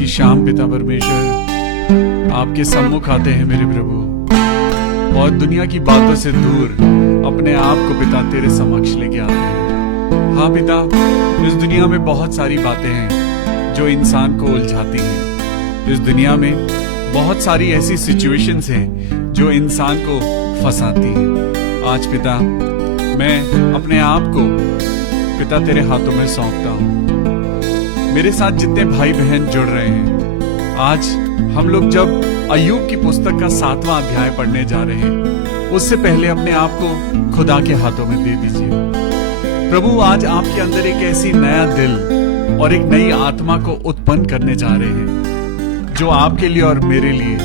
की शाम पिता परमेश्वर आपके सम्मुख आते हैं मेरे प्रभु, और दुनिया की बातों से दूर अपने आप को पिता तेरे समक्ष लेके आते हैं। हाँ पिता, इस दुनिया में बहुत सारी बातें हैं जो इंसान को उलझाती हैं। इस दुनिया में बहुत सारी ऐसी सिचुएशंस हैं जो इंसान को फंसाती हैं। आज पिता मैं अपने आप को पिता तेरे हाथों में सौंपता हूँ। मेरे साथ जितने भाई बहन जुड़ रहे हैं, आज हम लोग जब अय्यूब की पुस्तक का 7वां अध्याय पढ़ने जा रहे हैं, उससे पहले अपने आप को खुदा के हाथों में दे दीजिए। प्रभु, आज आपके अंदर एक ऐसी नया दिल और एक नई आत्मा को उत्पन्न करने जा रहे हैं जो आपके लिए और मेरे लिए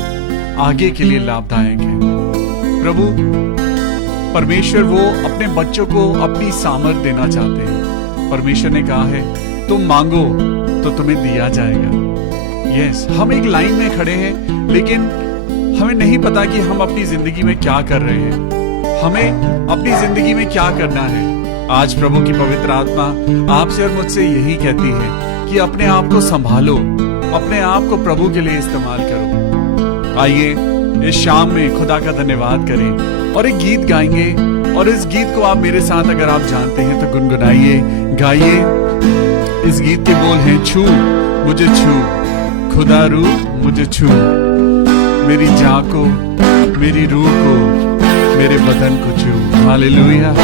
आगे के लिए लाभदायक है। प्रभु परमेश्वर वो अपने बच्चों को अपनी सामर्थ देना चाहते हैं। परमेश्वर ने कहा है, तुम मांगो तो तुम्हें दिया जाएगा। यस, हम एक लाइन में खड़े हैं, लेकिन हमें नहीं पता कि हम अपनी जिंदगी में क्या कर रहे हैं, हमें अपनी जिंदगी में क्या करना है। आज प्रभु की पवित्र आत्मा आपसे और मुझसे यही कहती है कि अपने आप को संभालो, अपने आप को प्रभु के लिए इस्तेमाल करो। आइए इस शाम में खुदा का धन्यवाद करें और एक गीत गाएंगे, और इस गीत को आप मेरे साथ अगर आप जानते हैं तो गुनगुनाइए, गाइए। इस गीत के बोल हैं, छू मुझे छू खुदा रू मुझे छू, मेरी जान को, मेरी रूह को, मेरे बदन को छू। हालेलुया।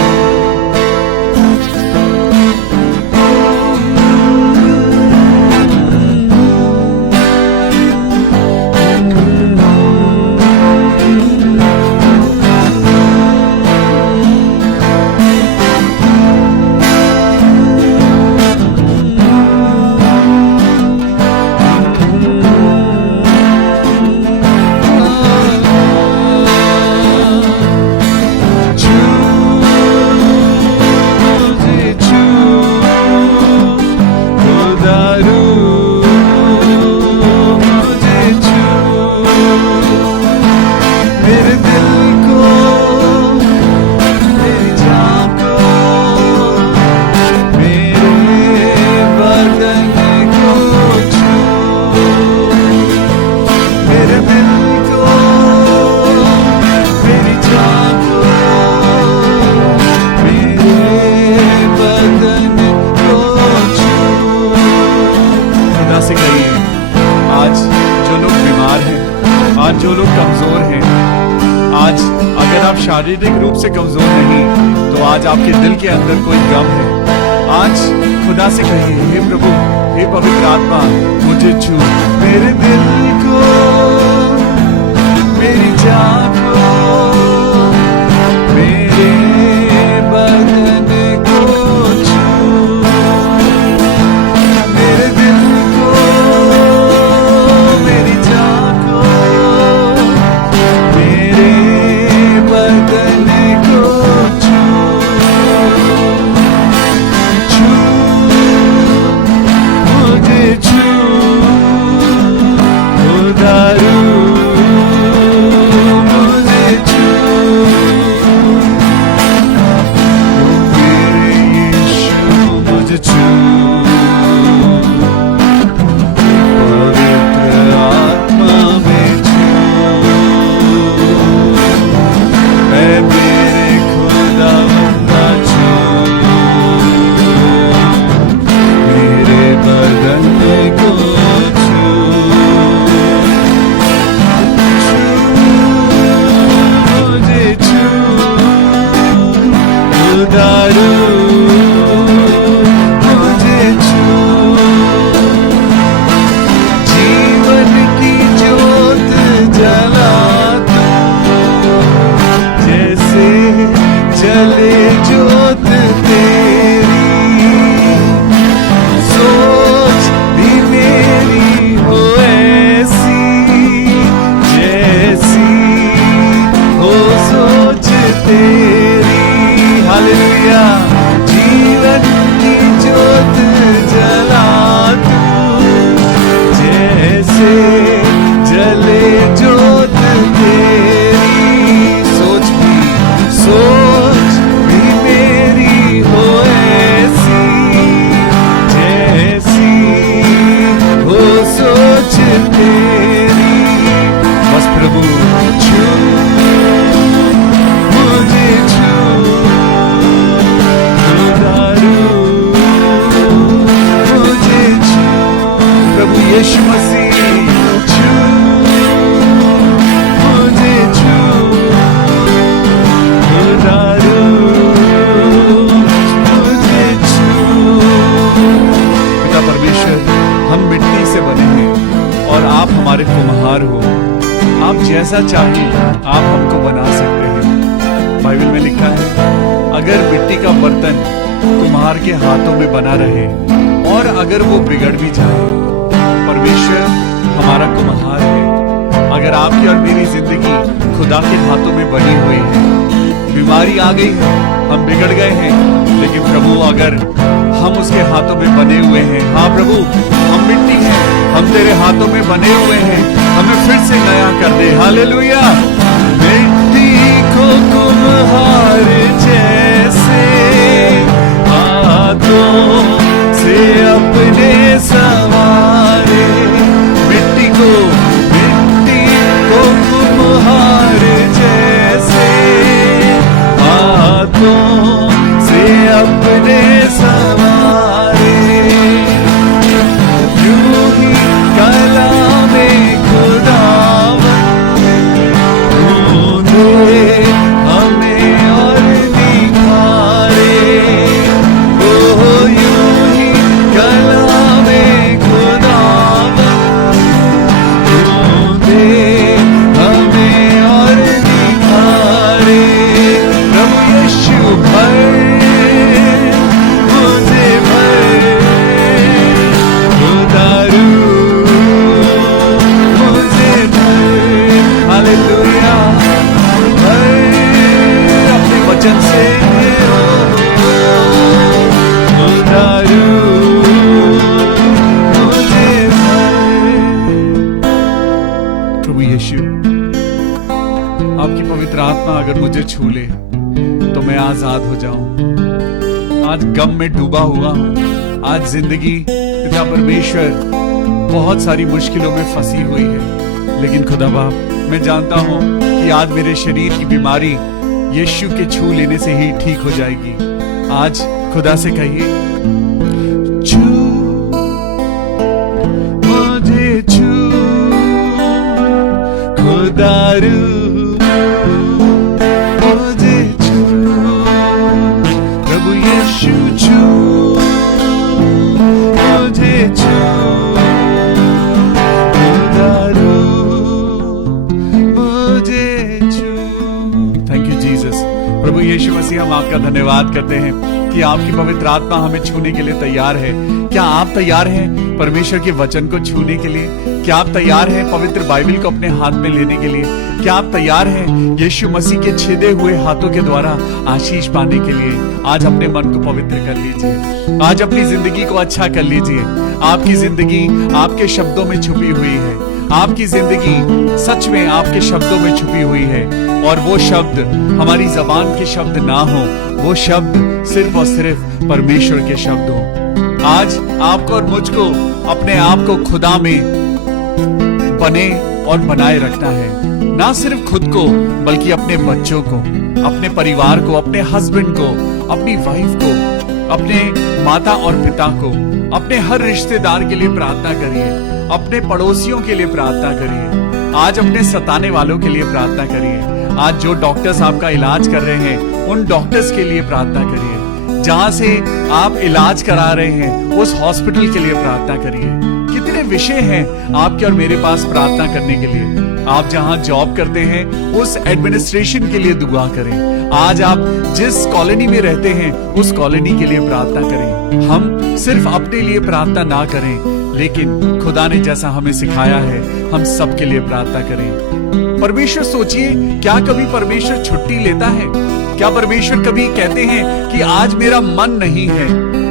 जो लोग कमजोर हैं, आज अगर आप शारीरिक रूप से कमजोर नहीं, तो आज आपके दिल के अंदर कोई गम है। आज खुदा से कहिए, हे प्रभु, हे पवित्र आत्मा, मुझे छू, मेरे दिल को, मेरी जान को, मेरे बदन को छू, मेरे दिल को, मेरी जान को, बदन को छू, छू मुझे छू खुदा रू यीशु मसीह छू मुझे, छू खुदारू मुझे छू। पिता परमेश्वर, हम मिट्टी से बने हैं और आप हमारे कुम्हार हो। आप जैसा चाहें आप हमको बना सकते हैं। बाइबल में लिखा है, अगर मिट्टी का बर्तन कुम्हार के हाथों में बना रहे और अगर वो बिगड़ भी जाए, परमेश्वर हमारा कुम्हार है। अगर आपकी और मेरी जिंदगी खुदा के हाथों में बनी हुई है, बीमारी आ गई है, हम बिगड़ गए हैं, लेकिन प्रभु अगर हम उसके हाथों में बने हुए हैं, हाँ प्रभु हम मिट्टी हैं, हम तेरे हाथों में बने हुए हैं, हमें फिर से नया कर दे। हालेलुया। मिट्टी को कुम्हार जैसे हाथों से अपने सवारे, मिट्टी को कुम्हार जैसे हाथों से अपने सवारे, यूं ही कलामे खुदावन ढूंढे हमें और निखारे। ओ यूं ही कलामे खुदावन ढूंढे हमें और निखारे। प्रभु यीशु भर मुझे भर, खुदारू मुझे भर। हालेलुया। भर अपने वचन से, खुदारू मुझे भर। प्रभु यीशु, आपकी पवित्र आत्मा अगर मुझे छू ले तो मैं आजाद हो जाऊं। आज गम में डूबा हुआ हूं। आज जिंदगी पिता परमेश्वर बहुत सारी मुश्किलों में फंसी हुई है, लेकिन खुदा बाप मैं जानता हूं कि आज मेरे शरीर की बीमारी यीशु के छू लेने से ही ठीक हो जाएगी। आज खुदा से कहिए, छू मुझे छू खुदारू मुझे छू। प्रभु यीशु छू मुझे छू खुदारू मुझे छू। Thank you Jesus. प्रभु यीशु मसीह, हम आपका धन्यवाद करते हैं कि आपकी पवित्र आत्मा हमें छूने के लिए तैयार है। क्या आप तैयार हैं परमेश्वर के वचन को छूने के लिए? क्या आप तैयार हैं पवित्र बाइबल को अपने हाथ में लेने के लिए? क्या आप तैयार हैं यीशु मसीह के छेदे हुए हाथों के द्वारा आशीष पाने के लिए? आज अपने मन को पवित्र कर लीजिए। आज अपनी जिंदगी को अच्छा कर लीजिए। आपकी जिंदगी आपके शब्दों में छुपी हुई है। आपकी जिंदगी सच में आपके शब्दों में छुपी हुई है, और वो शब्द हमारी जबान के शब्द ना हो, वो शब्द सिर्फ और सिर्फ परमेश्वर के शब्द हो। आज आपको और मुझको अपने आप को खुदा में बने और बनाए रखना है। ना सिर्फ खुद को, बल्कि अपने बच्चों को, अपने परिवार को, अपने हस्बैंड को, अपनी वाइफ को, अपने माता और पिता को, अपने हर रिश्तेदार के लिए प्रार्थना करिए। अपने पड़ोसियों के लिए प्रार्थना करिए। आज अपने सताने वालों के लिए प्रार्थना करिए। आज जो डॉक्टर्स आपका इलाज कर रहे हैं, उन डॉक्टर्स के लिए प्रार्थना करिए। जहां से आप इलाज करा रहे हैं, उस हॉस्पिटल के लिए प्रार्थना करिए। कितने विषय हैं आपके और मेरे पास प्रार्थना करने के लिए। आप जहां जॉब करते हैं, उस एडमिनिस्ट्रेशन के लिए दुआ करें। आज आप जिस कॉलोनी में रहते हैं, उस कॉलोनी के लिए प्रार्थना करें। हम सिर्फ अपने लिए प्रार्थना ना करें, लेकिन खुदा ने जैसा हमें सिखाया है, हम सबके लिए प्रार्थना करें। परमेश्वर, सोचिए, क्या कभी परमेश्वर छुट्टी लेता है? क्या परमेश्वर कभी कहते हैं कि आज मेरा मन नहीं है,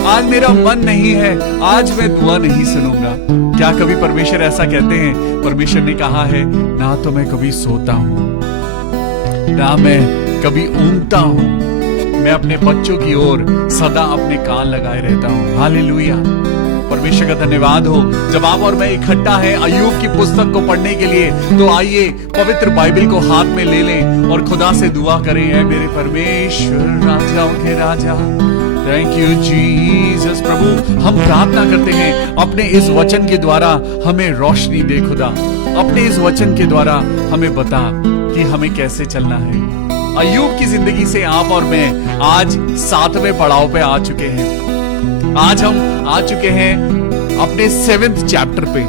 आज मेरा मन नहीं है, आज मैं दुआ नहीं सुनूंगा? क्या कभी परमेश्वर ऐसा कहते हैं? परमेश्वर ने कहा है, ना तो मैं कभी सोता हूं, ना मैं कभी ऊँगता हूं, मैं अपने बच्चों की ओर सदा अपने कान लगाए रहता हूं। हालेलुया। परमेश्वर का धन्यवाद हो। जब आप और मैं इकट्ठा हैं अय्यूब की पुस्तक को पढ़ने के लिए, तो आइए पवित्र बाइबल को हाथ में ले लें और खुदा से दुआ करें। ऐ मेरे परमेश्वर, राजाओं के राजा, थैंक यू जीसस। प्रभु हम प्रार्थना करते हैं अपने इस वचन के द्वारा हमें रोशनी दे खुदा, अपने इस वचन के द्वारा हमें बता कि हमें कैसे चलना है। अय्यूब की जिंदगी से आप और मैं आज 7वें पड़ाव पे आ चुके हैं। आज हम आ चुके हैं अपने 7th चैप्टर पे।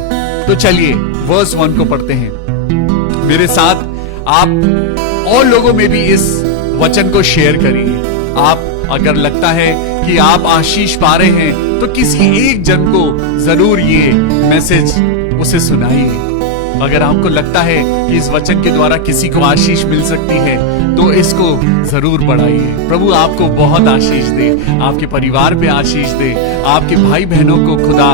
तो चलिए वर्स 1 को पढ़ते हैं। मेरे साथ आप और लोगों में भी इस वचन को शेयर करिए। आप अगर लगता है कि आप आशीष पा रहे हैं तो किसी एक जन को जरूर ये मैसेज उसे सुनाइए। अगर आपको लगता है कि इस वचन के द्वारा किसी को आशीष मिल सकती है तो इसको जरूर बढ़ाइए। प्रभु आपको बहुत आशीष दे, आपके परिवार पे आशीष दे, आपके भाई बहनों को खुदा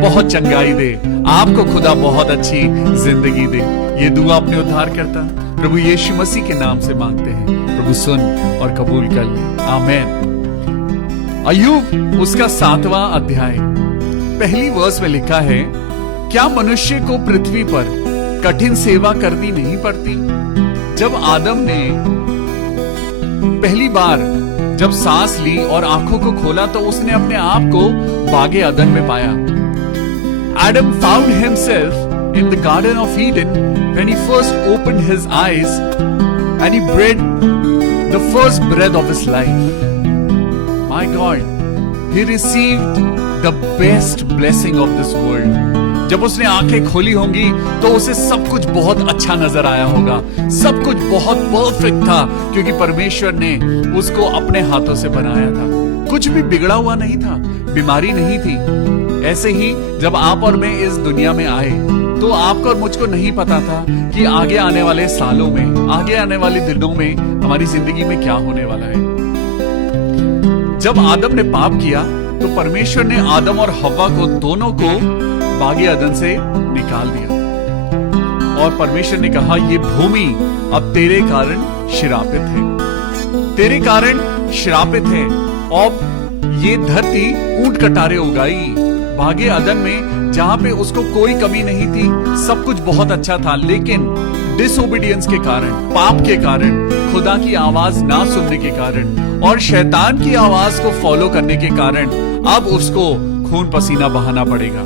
बहुत चंगाई दे, आपको खुदा बहुत अच्छी जिंदगी दे। ये दुआ अपने उद्धार करता प्रभु यीशु मसीह के नाम से मांगते हैं। प्रभु सुन और कबूल कर ले, आमीन। अय्यूब उसका 7वां अध्याय पहली वर्स में लिखा है, क्या मनुष्य को पृथ्वी पर कठिन सेवा करनी नहीं पड़ती? जब आदम ने पहली बार जब सांस ली और आंखों को खोला तो उसने अपने आप को बागे अदन में पाया। Adam found himself in the Garden of Eden when he first opened his eyes and he breathed the first breath of his life. My God, he received the best blessing of this world. जब उसने आंखें खोली होंगी तो उसे सब कुछ बहुत अच्छा नजर आया होगा, सब कुछ बहुत परफेक्ट था क्योंकि परमेश्वर ने उसको अपने हाथों से बनाया था। कुछ भी बिगड़ा हुआ नहीं था, बीमारी नहीं थी। ऐसे ही जब आप और मैं इस दुनिया में आए तो आपको और मुझको नहीं पता था कि आगे आने वाले सालों में, आगे आने वाले दिनों में हमारी जिंदगी में क्या होने वाला है। जब आदम ने पाप किया तो परमेश्वर ने आदम और हव्वा को दोनों को बागे अदन से निकाल दिया और परमेश्वर ने कहा, ये भूमि अब तेरे कारण श्रापित है, तेरे कारण श्रापित है। अब ये धरती ऊंट कटारे उगाई। बागे अदन में जहां पे उसको कोई कमी नहीं थी, सब कुछ बहुत अच्छा था, लेकिन डिसोबीडियंस के कारण, पाप के कारण, खुदा की आवाज ना सुनने के कारण और शैतान की आवाज को फॉलो करने के कारण अब उसको खून पसीना बहाना पड़ेगा।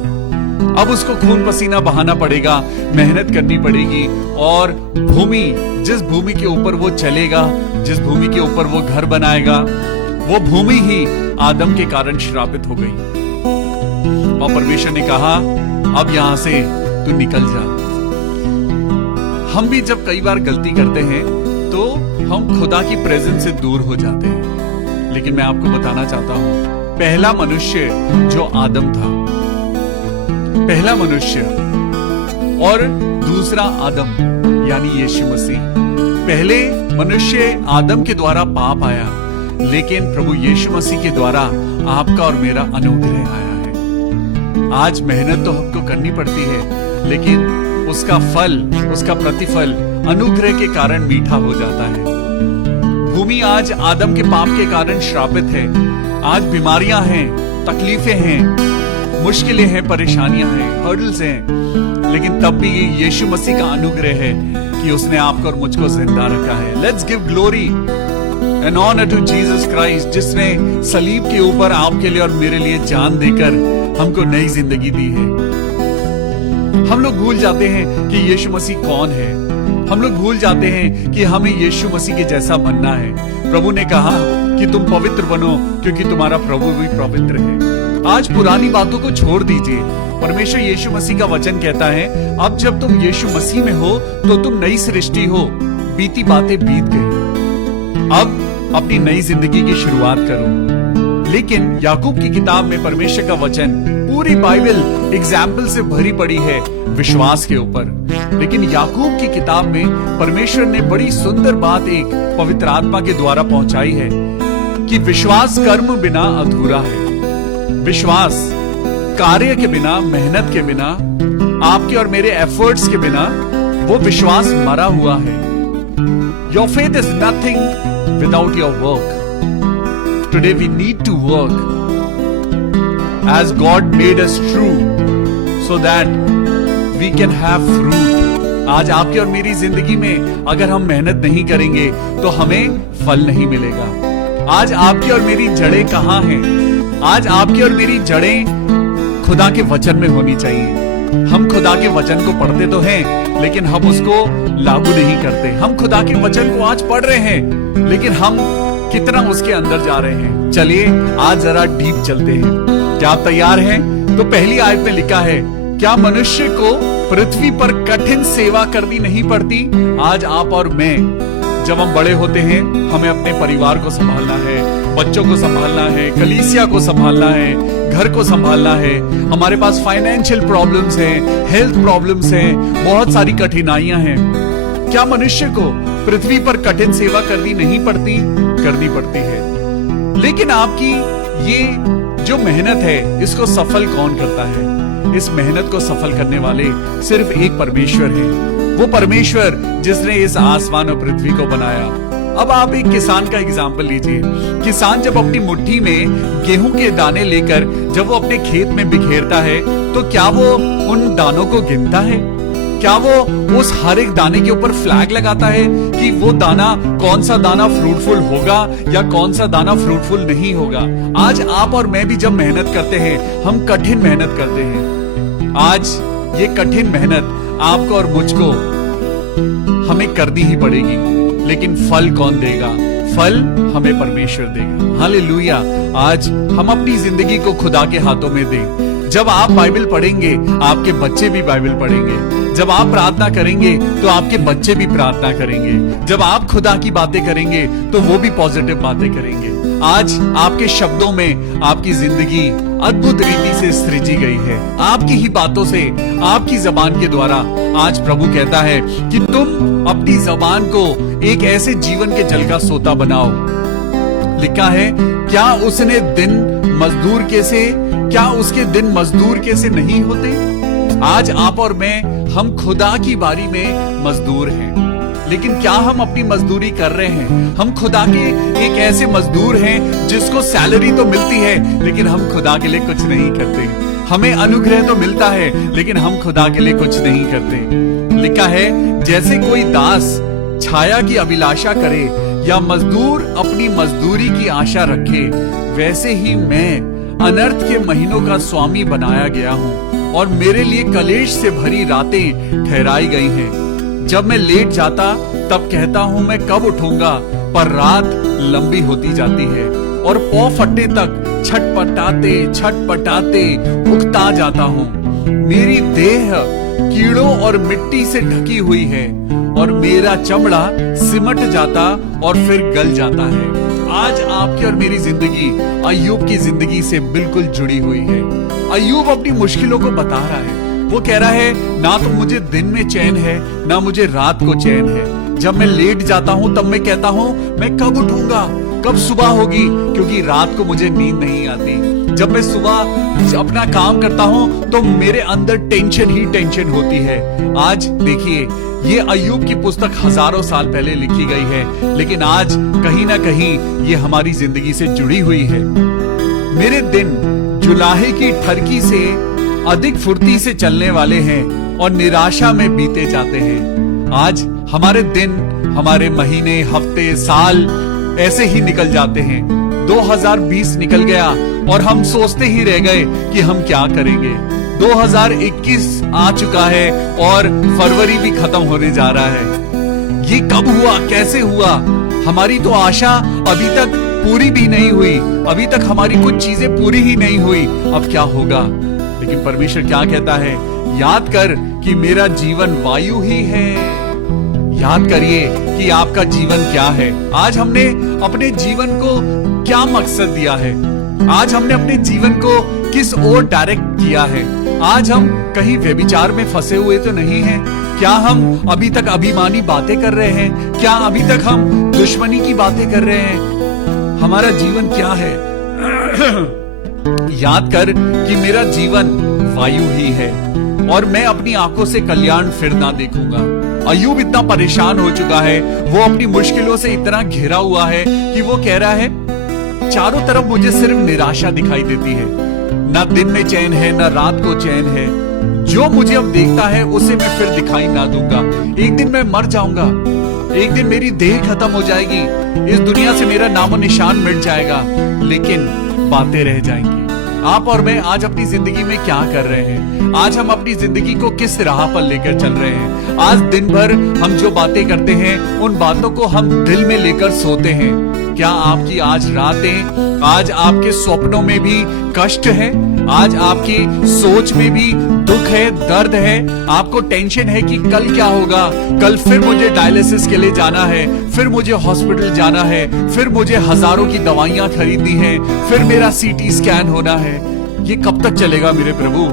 अब उसको खून पसीना बहाना पड़ेगा, मेहनत करनी पड़ेगी और भूमि, जिस भूमि के ऊपर वो चलेगा, जिस भूमि के ऊपर वो घर बनाएगा, वो भूमि ही आदम के कारण श्रापित हो गई। और परमेश्वर ने कहा, अब यहां से तू निकल जा। हम भी जब कई बार गलती करते हैं तो हम खुदा की प्रेजेंस से दूर हो जाते हैं, लेकिन मैं आपको बताना चाहता हूं, पहला मनुष्य जो आदम था, पहला मनुष्य और दूसरा आदम यानी यीशु मसीह, पहले मनुष्य आदम के द्वारा पाप आया, लेकिन प्रभु यीशु मसीह के द्वारा आपका और मेरा अनुग्रह आया है। आज मेहनत तो हमको करनी पड़ती है, लेकिन उसका फल, उसका प्रतिफल अनुग्रह के कारण मीठा हो जाता है। भूमि आज आदम के पाप के कारण श्रापित है। आज बीमारियां हैं, तकलीफें हैं, मुश्किलें हैं, परेशानियां हैं, हर्डल्स हैं, लेकिन तब भी ये यीशु मसीह का अनुग्रह है कि उसने आपको और मुझको जिंदा रखा है। Let's give glory and honour to Jesus Christ, जिसने सलीब के ऊपर आपके लिए और मेरे लिए जान देकर हमको नई जिंदगी दी है। हम लोग भूल जाते हैं कि यीशु मसीह कौन है। हम लोग भूल जाते हैं कि हमें यीशु मसीह के जैसा बनना है। प्रभु ने कहा कि तुम पवित्र बनो क्योंकि तुम्हारा प्रभु भी पवित्र है। आज पुरानी बातों को छोड़ दीजिए। परमेश्वर यीशु मसीह का वचन कहता है, अब जब तुम यीशु मसीह में हो तो तुम नई सृष्टि हो, बीती बातें बीत गई, अब अपनी नई जिंदगी की शुरुआत करो। लेकिन याकूब की किताब में परमेश्वर का वचन, पूरी बाइबल एग्जाम्पल से भरी पड़ी है विश्वास के ऊपर, लेकिन याकूब की किताब में परमेश्वर ने बड़ी सुंदर बात एक पवित्र आत्मा के द्वारा पहुंचाई है कि विश्वास कर्म बिना अधूरा है। विश्वास कार्य के बिना, मेहनत के बिना, आपके और मेरे एफर्ट्स के बिना वो विश्वास मरा हुआ है। Your faith is nothing without your work. Today we need to work as God made us true so that we can have fruit. आज आपके और मेरी जिंदगी में अगर हम मेहनत नहीं करेंगे तो हमें फल नहीं मिलेगा। आज आपकी और मेरी जड़ें कहाँ हैं? आज आपकी और मेरी जड़ें खुदा के वचन में होनी चाहिए। हम खुदा के वचन को पढ़ते तो हैं, लेकिन हम उसको लागू नहीं करते। हम खुदा के वचन को आज पढ़ रहे हैं, लेकिन हम कितना उसके अंदर जा रहे हैं? चलिए आज जरा डीप चलते हैं। क्या आप तैयार हैं? तो पहली आयत में लिखा है, क्या मनुष्य को पृथ्वी पर कठिन सेवा करनी नहीं पड़ती? आज आप और मैं जब हम बड़े होते हैं, हमें अपने परिवार को संभालना है, बच्चों को संभालना है, कलीसिया को संभालना है, घर को संभालना है। हमारे पास फाइनेंशियल प्रॉब्लम्स हैं, हेल्थ प्रॉब्लम्स हैं, बहुत सारी कठिनाइयां हैं। क्या मनुष्य को पृथ्वी पर कठिन सेवा करनी नहीं पड़ती? करनी पड़ती है। लेकिन आपकी ये जो मेहनत है, इसको सफल कौन करता है? इस मेहनत को सफल करने वाले सिर्फ एक परमेश्वर है। वो परमेश्वर जिसने इस आसमान और पृथ्वी को बनाया। अब आप एक किसान का एग्जाम्पल लीजिए। किसान जब अपनी मुट्ठी में गेहूं के दाने लेकर जब वो अपने खेत में बिखेरता है, तो क्या वो उन दानों को गिनता है? क्या वो उस हर एक दाने के ऊपर फ्लैग लगाता है कि वो दाना, कौन सा दाना फ्रूटफुल होगा या कौन सा दाना फ्रूटफुल नहीं होगा? आज आप और मैं भी जब मेहनत करते हैं, हम कठिन मेहनत करते हैं। आज ये कठिन मेहनत आपको और मुझको हमें करनी ही पड़ेगी, लेकिन फल कौन देगा? फल हमें परमेश्वर देगा। हालेलुया। आज हम अपनी जिंदगी को खुदा के हाथों में दें। जब आप बाइबल पढ़ेंगे, आपके बच्चे भी बाइबल पढ़ेंगे। जब आप प्रार्थना करेंगे, तो आपके बच्चे भी प्रार्थना करेंगे। जब आप खुदा की बातें करेंगे, तो वो भी पॉजिटिव बातें करेंगे। आज आपके शब्दों में आपकी जिंदगी अद्भुत रीति से सृजी गई है। आपकी ही बातों से, आपकी जबान के द्वारा आज प्रभु कहता है कि तुम अपनी जबान को एक ऐसे जीवन के जल का सोता बनाओ। लिखा है, क्या उसके दिन मजदूर के से नहीं होते? आज आप और मैं, हम खुदा की बारी में मजदूर हैं, लेकिन क्या हम अपनी मजदूरी कर रहे हैं? हम खुदा के एक ऐसे मजदूर हैं जिसको सैलरी तो मिलती है, लेकिन हम खुदा के लिए कुछ नहीं करते। हमें अनुग्रह तो मिलता है, लेकिन हम खुदा के लिए कुछ नहीं करते। लिखा है, जैसे कोई दास छाया की अभिलाषा करे या मजदूर अपनी मजदूरी की आशा रखे, वैसे ही मैं अनर्थ के महीनों का स्वामी बनाया गया हूँ और मेरे लिए कलेश से भरी रातें ठहराई गई हैं। जब मैं लेट जाता तब कहता हूँ मैं कब उठूंगा, पर रात लंबी होती जाती है और पौ फटने तक छटपटाते उकता जाता हूँ। मेरी देह कीड़ों और मिट्टी से ढकी हुई है और मेरा चमड़ा सिमट जाता और फिर गल जाता है। आज आपकी और मेरी जिंदगी अय्यूब की जिंदगी से बिल्कुल जुड़ी हुई है। अय्यूब अपनी मुश्किलों को बता रहा है। वो कह रहा है, ना तो मुझे दिन में चैन है, ना मुझे रात को चैन है। जब मैं लेट जाता हूँ तब मैं कहता हूँ मैं कब उठूंगा, कब सुबह होगी, क्योंकि रात को मुझे नींद नहीं आती। जब मैं सुबह अपना काम करता हूँ तो मेरे अंदर टेंशन ही टेंशन होती है। आज देखिए, ये अय्यूब की पुस्तक हजारों साल पहले लिखी गई है, लेकिन आज कहीं ना कहीं ये हमारी जिंदगी से जुड़ी हुई है। मेरे दिन जुलाहे की ठरकी से अधिक फुर्ती से चलने वाले हैं और निराशा में बीते जाते हैं। आज हमारे दिन, हमारे महीने, हफ्ते, साल ऐसे ही निकल जाते हैं। 2020 निकल गया और हम सोचते ही रह गए कि हम क्या करेंगे। 2021 आ चुका है और फरवरी भी खत्म होने जा रहा है। ये कब हुआ, कैसे हुआ? हमारी तो आशा अभी तक पूरी भी नहीं हुई, अभी तक हमारी कुछ चीजें पूरी ही नहीं हुई। अब क्या होगा? लेकिन परमेश्वर क्या कहता है? याद कर कि मेरा जीवन वायु ही है। याद करिए कि आपका जीवन क्या है। आज हमने अपने जीवन को क्या मकसद दिया है? आज हमने अपने जीवन को किस ओर डायरेक्ट किया है? आज हम कहीं व्यभिचार में फंसे हुए तो नहीं हैं? क्या हम अभी तक अभिमानी बातें कर रहे हैं? क्या अभी तक हम दुश्मनी की बातें कर रहे हैं? हमारा जीवन क्या है? याद कर कि मेरा जीवन वायु ही है और मैं अपनी आंखों से कल्याण फिर ना देखूंगा। अय्यूब इतना परेशान हो चुका है, वो अपनी मुश्किलों से इतना घिरा हुआ है कि वो कह रहा है, चारों तरफ मुझे सिर्फ निराशा दिखाई देती है। ना दिन में चैन है, ना रात को चैन है। जो मुझे अब देखता है उसे मैं फिर दिखाई ना दूंगा। एक दिन मैं मर जाऊंगा। एक दिन मेरी देह खत्म हो जाएगी, इस दुनिया से मेरा नामो निशान मिट जाएगा, लेकिन बातें रह जाएंगी। आप और मैं आज अपनी जिंदगी में क्या कर रहे हैं? आज हम अपनी जिंदगी को किस राह पर लेकर चल रहे हैं? आज दिन भर हम जो बातें करते हैं, उन बातों को हम दिल में लेकर सोते हैं। क्या आपकी आज रातें, आज आपके स्वप्नों में भी कष्ट है? आज आपकी सोच में भी दुख है, दर्द है? आपको टेंशन है कि कल क्या होगा? कल फिर मुझे डायलिसिस के लिए जाना है, फिर मुझे हॉस्पिटल जाना है, फिर मुझे हजारों की दवाइयां खरीदनी है, फिर मेरा सीटी स्कैन होना है। ये कब तक चलेगा मेरे प्रभु?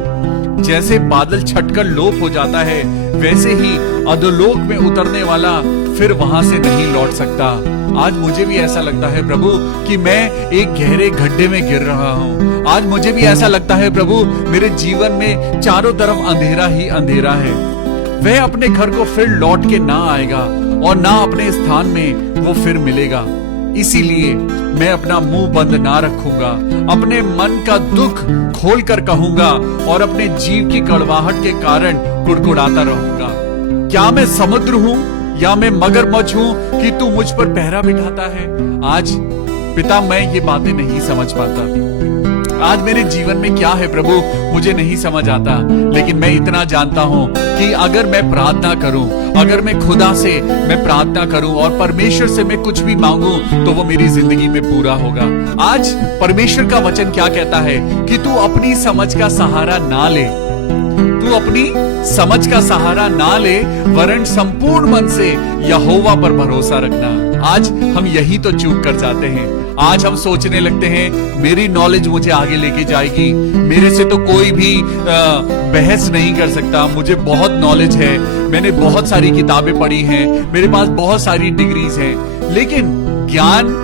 जैसे बादल छटकर लोप हो जाता है, वैसे ही अधोलोक में उतरने वाला फिर वहां से नहीं लौट सकता। आज मुझे भी ऐसा लगता है प्रभु कि मैं एक गहरे गड्ढे में गिर रहा हूँ। आज मुझे भी ऐसा लगता है प्रभु, मेरे जीवन में चारों तरफ अंधेरा ही अंधेरा है। वह अपने घर को फिर लौट के ना आएगा और ना अपने स्थान में वो फिर मिलेगा। इसीलिए मैं अपना मुंह बंद ना रखूंगा, अपने मन का दुख खोल कर कहूंगा और अपने जीव की कड़वाहट के कारण कुड़कुड़ाता रहूंगा। क्या मैं समुद्र हूं या मैं मगरमच्छ हूं कि तू मुझ पर पहरा बिठाता है? आज पिता, मैं ये बातें नहीं समझ पाता। आज मेरे जीवन में क्या है प्रभु, मुझे नहीं समझ आता। लेकिन मैं इतना जानता हूं कि अगर मैं प्रार्थना करूं, अगर मैं खुदा से मैं प्रार्थना करूं और परमेश्वर से मैं कुछ भी मांगूं, तो वो मेरी जिंदगी में पूरा होगा। आज परमेश्वर का वचन क्या कहता है कि तू अपनी समझ का सहारा ना ले, तू अपनी समझ का सहारा ना ले, वरन संपूर्ण मन से यहोवा पर भरोसा रखना। आज हम यही तो चूक कर जाते हैं। आज हम सोचने लगते हैं मेरी नॉलेज मुझे आगे लेके जाएगी, मेरे से तो कोई भी बहस नहीं कर सकता, मुझे बहुत नॉलेज है, मैंने बहुत सारी किताबें पढ़ी हैं, मेरे पास बहुत सारी डिग्रीज हैं। लेकिन ज्ञान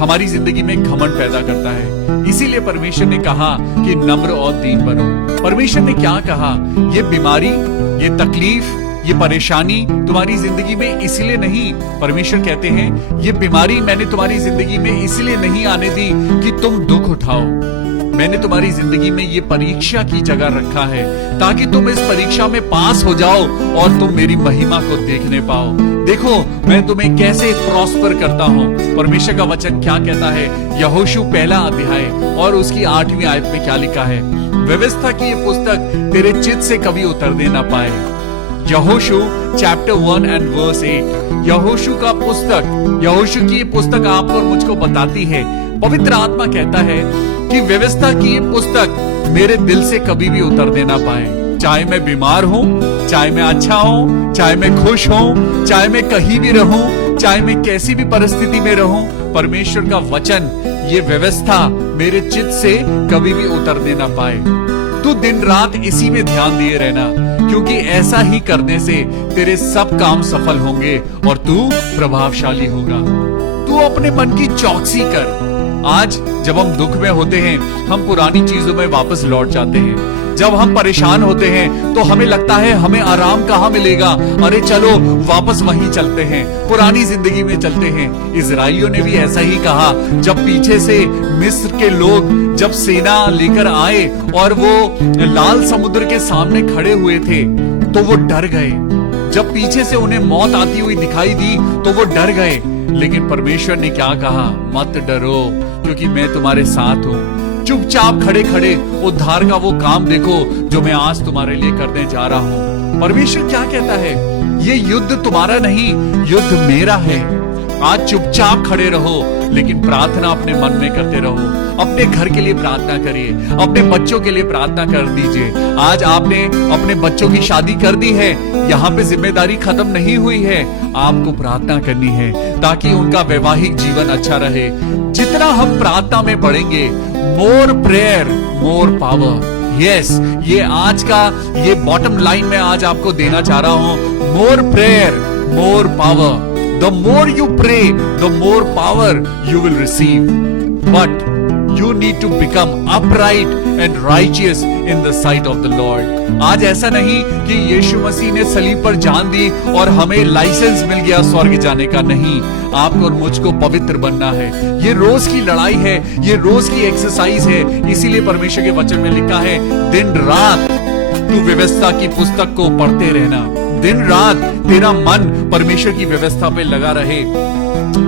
हमारी जिंदगी में घमंड पैदा करता है। इसीलिए परमेश्वर ने कहा कि नम्र और दीन बनो। परमेश्वर ने क्या कहा? ये बीमारी, ये तकलीफ, ये परेशानी तुम्हारी जिंदगी में इसलिए नहीं, परमेश्वर कहते हैं ये बीमारी मैंने तुम्हारी जिंदगी में इसलिए नहीं आने दी कि तुम दुख उठाओ। मैंने तुम्हारी जिंदगी में ये परीक्षा की जगह रखा है ताकि तुम इस परीक्षा में पास हो जाओ और तुम मेरी महिमा को देखने पाओ। देखो मैं तुम्हें कैसे प्रॉस्पर करता हूँ। परमेश्वर का वचन क्या कहता है? यहोशू पहला अध्याय और उसकी 8वीं आयत में क्या लिखा है? व्यवस्था की ये पुस्तक तेरे चित्त से कभी उतरने ना पाए। यहोशू चैप्टर 1 एंड वर्स 8। यहोशू का पुस्तक, यहोशू की ये पुस्तक आपको और मुझको बताती है, पवित्र आत्मा कहता है कि व्यवस्था की ये पुस्तक मेरे दिल से कभी भी उतरने ना पाए। चाहे मैं बीमार हूं, चाहे मैं अच्छा हूं, चाहे मैं खुश हूं, चाहे मैं कहीं भी रहूं, चाहे मैं कैसी भी परिस्थिति में रहूं, परमेश्वर का वचन, ये व्यवस्था मेरे चित्त से कभी भी उतरने ना पाए। तू दिन रात इसी में ध्यान दिए रहना, क्योंकि ऐसा ही करने से तेरे सब काम सफल होंगे और तू प्रभावशाली होगा। तू अपने मन की चौकसी कर। आज जब हम दुख में होते हैं, हम पुरानी चीजों में वापस लौट जाते हैं। जब हम परेशान होते हैं तो हमें लगता है हमें आराम कहाँ मिलेगा, अरे चलो वापस वहीं चलते हैं, पुरानी जिंदगी में चलते हैं। इजराइलियों ने भी ऐसा ही कहा। जब पीछे से मिस्र के लोग जब सेना लेकर आए और वो लाल समुद्र के सामने खड़े हुए थे तो वो डर गए। जब पीछे से उन्हें मौत आती हुई दिखाई दी तो वो डर गए। लेकिन परमेश्वर ने क्या कहा? मत डरो, क्योंकि मैं तुम्हारे साथ हूं। चुपचाप खड़े खड़े उद्धार का वो काम देखो जो मैं आज तुम्हारे लिए करने जा रहा हूं। परमेश्वर क्या कहता है? ये युद्ध तुम्हारा नहीं, युद्ध मेरा है। आज चुपचाप खड़े रहो, लेकिन प्रार्थना अपने मन में करते रहो। अपने घर के लिए प्रार्थना करिए, अपने बच्चों के लिए प्रार्थना कर दीजिए। आज आपने अपने बच्चों की शादी कर दी है, यहाँ पे जिम्मेदारी खत्म नहीं हुई है। आपको प्रार्थना करनी है ताकि उनका वैवाहिक जीवन अच्छा रहे। जितना हम प्रार्थना में बढ़ेंगे, मोर प्रेयर मोर पावर। यस, ये आज का ये बॉटम लाइन में आज आपको देना चाह रहा हूं। More prayer more power. The more you pray, the more power you will receive. But you need to become upright and righteous in the sight of the Lord. आज ऐसा नहीं कि यीशु मसीह ने सलीब पर जान दी और हमें लाइसेंस मिल गया स्वर्ग जाने का। नहीं, आपको और मुझको पवित्र बनना है। ये रोज की लड़ाई है, ये रोज की एक्सरसाइज है। इसीलिए परमेश्वर के वचन में लिखा है, दिन रात तू व्यवस्था की पुस्तक को पढ़ते रहना। दिन रात तेरा मन परमेश्वर की व्यवस्था पे लगा रहे।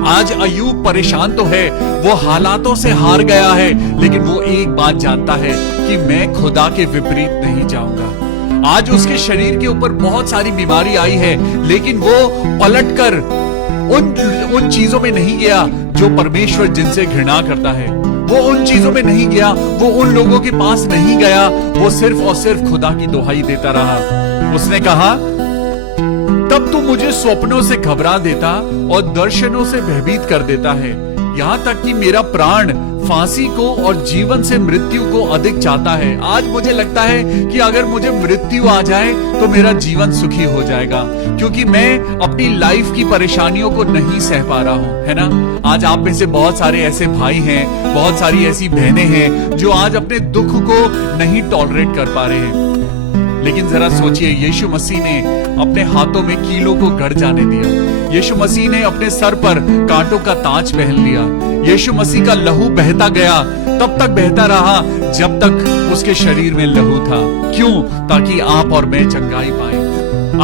आज अय्यूब परेशान तो है, वो हालातों से हार गया है, लेकिन वो एक बात जानता है कि मैं खुदा के विपरीत नहीं जाऊंगा। आज उसके शरीर के ऊपर बहुत सारी बीमारी आई है, लेकिन वो पलटकर उन चीजों में नहीं गया जो परमेश्वर जिनसे घृणा करता है। वो उन चीजों में नहीं गया, वो उन लोगों के पास नहीं गया, वो सिर्फ और सिर्फ खुदा की दुहाई देता रहा। उसने कहा, तब तू मुझे स्वप्नों से घबरा देता और दर्शनों से भयभीत कर देता है, यहाँ तक कि मेरा प्राण फांसी को और जीवन से मृत्यु को अधिक चाहता है। आज मुझे लगता है कि अगर मुझे मृत्यु आ जाए तो मेरा जीवन सुखी हो जाएगा, क्योंकि मैं अपनी लाइफ की परेशानियों को नहीं सह पा रहा हूं, है ना। आज आप में से बहुत सारे ऐसे भाई हैं, बहुत सारी ऐसी बहनें हैं जो आज अपने दुख को नहीं टॉलरेट कर पा रहे हैं। लेकिन जरा सोचिए, यीशु मसीह ने अपने हाथों में कीलों को गड़ जाने दिया। यीशु मसीह ने अपने सर पर कांटों का ताज पहन लिया। यीशु मसीह का लहू बहता गया, तब तक बहता रहा जब तक उसके शरीर में लहू था। क्यों? ताकि आप और मैं चंगाई पाए,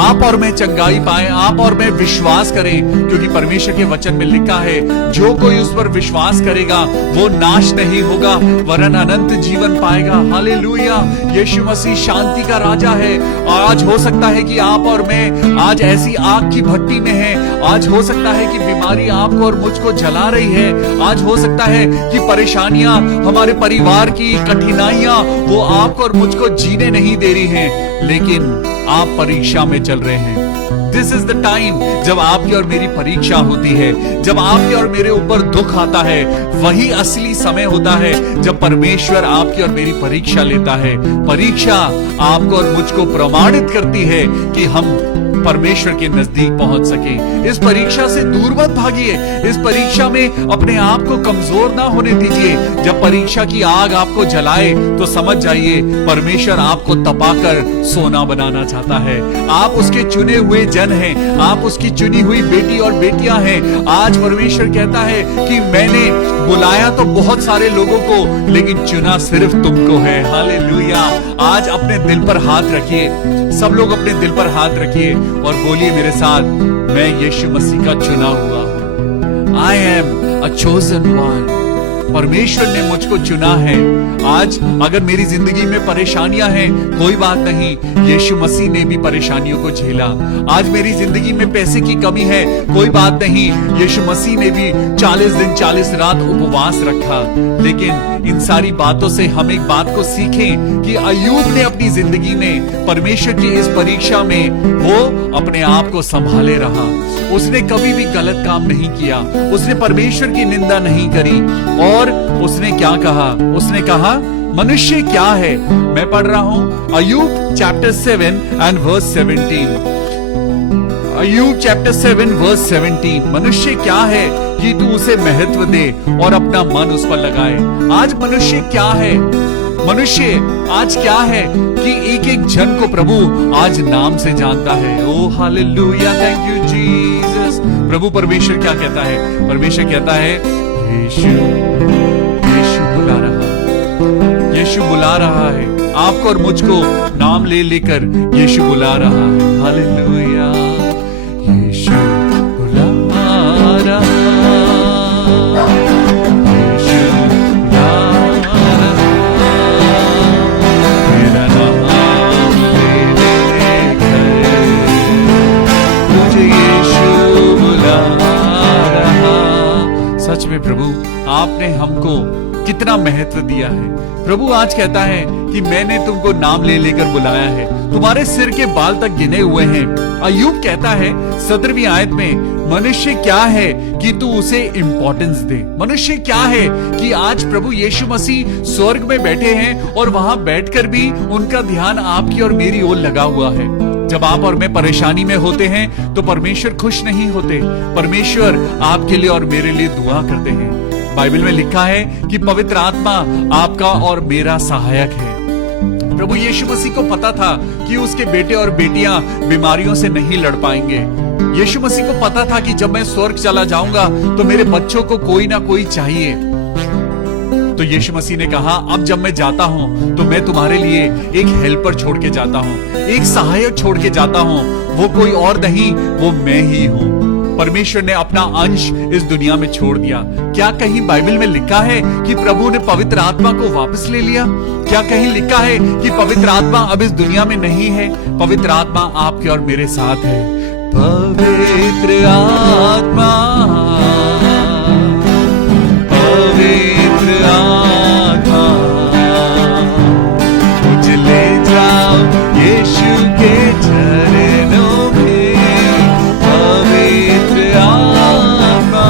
आप और मैं चंगाई पाए, आप और मैं विश्वास करें, क्योंकि परमेश्वर के वचन में लिखा है, जो कोई उस पर विश्वास करेगा वो नाश नहीं होगा वरन अनंत जीवन पाएगा। हालेलुया। यीशु मसीह शांति का राजा है। आज हो सकता है कि आप और मैं आज ऐसी आग की भट्टी में हैं। आज हो सकता है कि बीमारी आपको और मुझको जला रही है। आज हो सकता है कि परेशानियां, हमारे परिवार की कठिनाइयां, वो आपको और मुझको जीने नहीं दे रही हैं, लेकिन आप परीक्षा में चल रहे हैं। दिस इज द टाइम जब आपकी और मेरी परीक्षा होती है, जब आपके और मेरे ऊपर दुख आता है। वही असली समय होता है जब परमेश्वर आपकी और मेरी परीक्षा लेता है। परीक्षा आपको और मुझको प्रमाणित करती है कि हम परमेश्वर के नजदीक पहुंच सके। इस परीक्षा से दूर मत भागिए। इस परीक्षा में अपने आप को कमजोर ना होने दीजिए। जब परीक्षा की आग आपको जलाए तो समझ जाइए, परमेश्वर आपको तपाकर सोना बनाना चाहता है। आप उसके चुने हुए जन हैं, आप उसकी चुनी हुई बेटी और बेटियां हैं। आज परमेश्वर कहता है कि मैंने बुलाया तो बहुत सारे लोगों को, लेकिन चुना सिर्फ तुमको है। हालेलुया। आज अपने दिल पर हाथ रखिए, सब लोग अपने दिल पर हाथ रखिए और बोलिए मेरे साथ, मैं यीशु मसीह का चुना हुआ हूं। I am a chosen one। परमेश्वर ने मुझको चुना है। आज अगर मेरी जिंदगी में परेशानियां हैं, कोई बात नहीं, यीशु मसीह ने भी परेशानियों को झेला। आज मेरी जिंदगी में पैसे की कमी है, कोई बात नहीं, यीशु मसीह ने भी 40 दिन 40 रात उपवास रखा। लेकिन इन सारी बातों से हम एक बात को सीखें कि अय्यूब ने अपनी जिंदगी में परमेश्वर की इस परीक्षा में वो अपने आप को संभाले रहा। उसने कभी भी गलत काम नहीं किया, उसने परमेश्वर की निंदा नहीं करी। और उसने क्या कहा? उसने कहा, मनुष्य क्या है। मैं पढ़ रहा हूं Ayyub chapter 7 and verse 17। Ayyub chapter 7 verse 17। मनुष्य क्या है कि तू उसे महत्व दे और अपना मन उस पर लगाए। आज मनुष्य क्या है? मनुष्य आज क्या है कि एक एक जन को प्रभु आज नाम से जानता है। ओ हालेलुया, थैंक यू जीसस। प्रभु परमेश्वर क्या कहता है? परमेश्वर कहता है, यीशु बुला रहा, यीशु बुला रहा है आपको और मुझको। नाम ले लेकर यीशु बुला रहा है। हालेलुया। यीशु बुला रहा, यीशु बुला रहा, मेरा नाम ले लेकर मुझे यीशु बुला रहा। सच में प्रभु आपने हमको कितना महत्व दिया है। प्रभु आज कहता है कि मैंने तुमको नाम ले लेकर बुलाया है, तुम्हारे सिर के बाल तक गिने हुए हैं। अय्यूब कहता है 17वीं आयत में, मनुष्य क्या है कि तू उसे इंपॉर्टेंस दे। मनुष्य क्या है कि आज प्रभु यीशु मसीह स्वर्ग में बैठे हैं और वहां बैठकर भी उनका ध्यान आपकी और मेरी ओर लगा हुआ है। जब आप और मैं परेशानी में होते हैं तो परमेश्वर खुश नहीं होते। परमेश्वर आपके लिए और मेरे लिए दुआ करते हैं। बाइबल में लिखा है कि पवित्र आत्मा आपका और मेरा सहायक है। प्रभु यीशु मसीह को पता था कि उसके बेटे और बेटियां बीमारियों से नहीं लड़ पाएंगे। यीशु मसीह को पता था कि जब मैं स्वर्ग चला जाऊंगा तो मेरे बच्चों को कोई ना कोई चाहिए। तो यीशु मसीह ने कहा, अब जब मैं जाता हूं तो मैं तुम्हारे लिए एक हेल्पर छोड़ के जाता हूं, एक सहायक छोड़ के जाता हूं। वो कोई और नहीं, वो मैं ही हूं। परमेश्वर ने अपना अंश इस दुनिया में छोड़ दिया। क्या कहीं बाइबल में लिखा है कि प्रभु ने पवित्र आत्मा को वापस ले लिया? क्या कहीं लिखा है कि पवित्र आत्मा अब इस दुनिया में नहीं है? पवित्र आत्मा आपके और मेरे साथ है। पवित्र आत्मा, पवित्र आत्मा, मुझे ले जाओ यीशु के चरणों में। पवित्र आत्मा,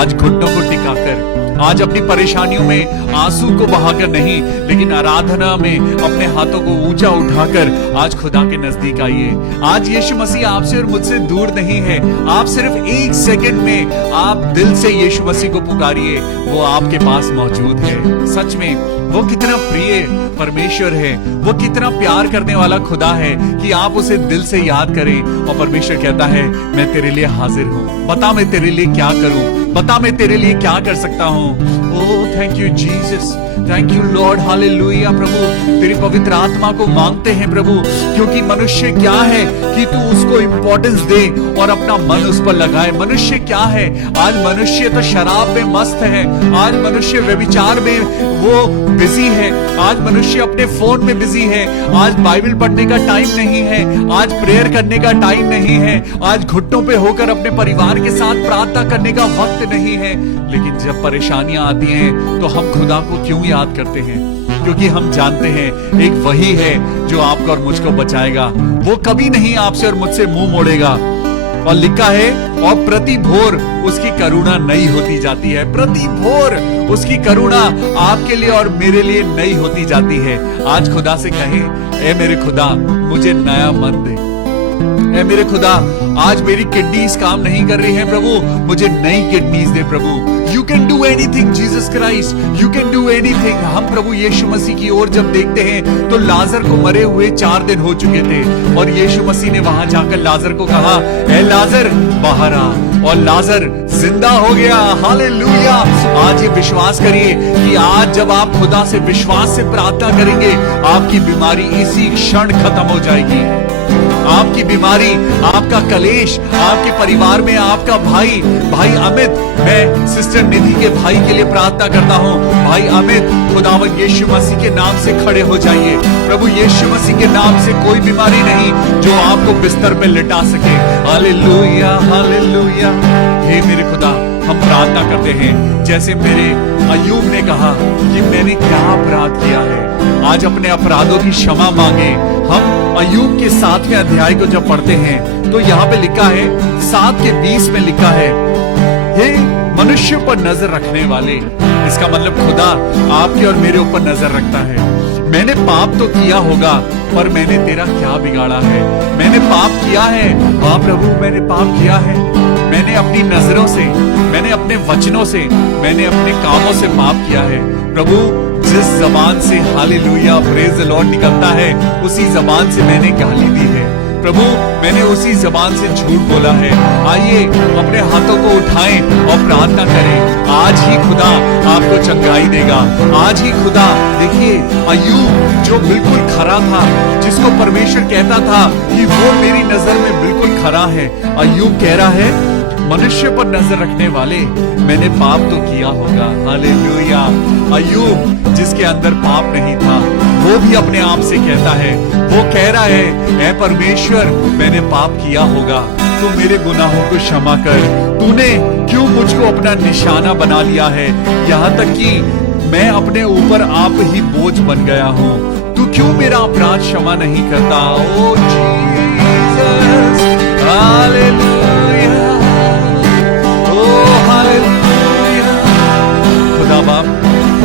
आज घुटनों को टिकाकर, आज अपनी परेशानियों में आंसू को बहाकर नहीं, लेकिन आराधना में अपने हाथों को ऊंचा उठाकर आज खुदा के नजदीक आइए। आज यीशु मसीह आपसे और मुझसे दूर नहीं है। आप सिर्फ एक सेकंड में आप दिल से यीशु मसीह को पुकारिए, वो आपके पास मौजूद है। सच में वो कितना प्रिय परमेश्वर है, वो कितना प्यार करने वाला खुदा है कि आप उसे दिल से याद करें। और परमेश्वर कहता है, मैं तेरे लिए हाजिर हूं, बता मैं तेरे लिए क्या करूं, बता मैं तेरे लिए क्या कर सकता हूं। Oh thank you Jesus, thank you Lord, hallelujah. प्रभु तेरी पवित्र आत्मा को मांगते हैं प्रभु, क्योंकि मनुष्य क्या है कि तू उसको इंपॉर्टेंस दे और अपना मन उस पर लगाए। मनुष्य क्या है? आज मनुष्य तो शराब में मस्त है, आज मनुष्य व्यभिचार में वो बिजी है, आज मनुष्य अपने फोन में बिजी है, आज बाइबल पढ़ने का टाइम नहीं है, आज प्रेयर करने का टाइम नहीं है, आज घुटनों पे होकर अपने परिवार के साथ प्रार्थना करने का वक्त नहीं है। लेकिन जब परेशानियां आती हैं तो हम खुदा को क्यों याद करते हैं? क्योंकि हम जानते हैं एक वही है जो आपको और मुझको बचाएगा। वो कभी नहीं आपसे और मुझसे मुंह मोड़ेगा। और लिखा है, और प्रति भोर उसकी करुणा नई होती जाती है। प्रति भोर उसकी करुणा आपके लिए और मेरे लिए नई होती जाती है। आज खुदा से कहें, ए मेरे खुदा मुझे नया मन दे। ए मेरे खुदा, आज मेरी किडनीज काम नहीं कर रही हैं प्रभु, मुझे नई kidneys they Prabhu. You can do anything Jesus Christ, you can do anything. हम प्रभु यीशु मसीह की ओर जब देखते हैं तो लाजर को मरे हुए 4 दिन हो चुके थे, और यीशु मसीह ने वहां जाकर लाजर को कहा, ए लाजर बाहर आ, और लाजर जिंदा हो गया। हालेलुया। आज ये विश्वास करिए कि आज जब आप खुदा से विश्वास से प्रार्थना करेंगे, आपकी बीमारी इसी क्षण खत्म हो जाएगी। आपकी बीमारी, आपका कलेश, आपके परिवार में आपका भाई अमित, मैं सिस्टर निधि के भाई के लिए प्रार्थना करता हूँ। भाई अमित, खुदावंद यीशु मसीह के नाम से खड़े हो जाइए। प्रभु यीशु मसीह के नाम से कोई बीमारी नहीं जो आपको बिस्तर पे लिटा सके। Hallelujah, hallelujah. हे मेरे खुदा, हम प्रार्थना करते हैं जैसे मेरे अय्यूब ने कहा कि मैंने क्या अपराध किया है। आज अपने अपराधों की क्षमा मांगे। हम अय्यूब के 7वें अध्याय को जब पढ़ते हैं तो यहाँ पे लिखा है, 7 के 20 में लिखा है, हे मनुष्य पर नजर रखने वाले। इसका मतलब खुदा आपके और मेरे ऊपर नजर रखता है। मैंने पाप तो किया होगा, पर मैंने तेरा क्या बिगाड़ा है? मैंने पाप किया है, हाँ प्रभु मैंने पाप किया है। मैंने अपनी नजरों से, मैंने अपने वचनों से, मैंने अपने कामों से पाप किया है। प्रभु जिस जबान से हालेलुया प्रेज द लॉर्ड निकलता है, उसी जबान से मैंने गाली दी है। प्रभु मैंने उसी जबान से झूठ बोला है। आइए अपने हाथों को उठाएं और प्रार्थना करें। आज ही खुदा आपको चंगाई देगा। आज ही खुदा, देखिए अय्यूब जो बिल्कुल खरा था, जिसको परमेश्वर कहता था कि वो मेरी नजर में बिल्कुल खरा है, अय्यूब कह रहा है मनुष्य पर नजर रखने वाले, मैंने पाप तो किया होगा। हालेलुया। अय्यूब जिसके अंदर पाप नहीं था, वो भी अपने आप से कहता है, वो कह रहा है, ऐ परमेश्वर मैंने पाप किया होगा, तू मेरे गुनाहों को क्षमा कर। तूने क्यों मुझको अपना निशाना बना लिया है, यहाँ तक कि मैं अपने ऊपर आप ही बोझ बन गया हूँ। तू क्यों मेरा अपराध क्षमा नहीं करता? ओ जीसस, हालेलुया, ओ हालेलुया। खुदा बाप,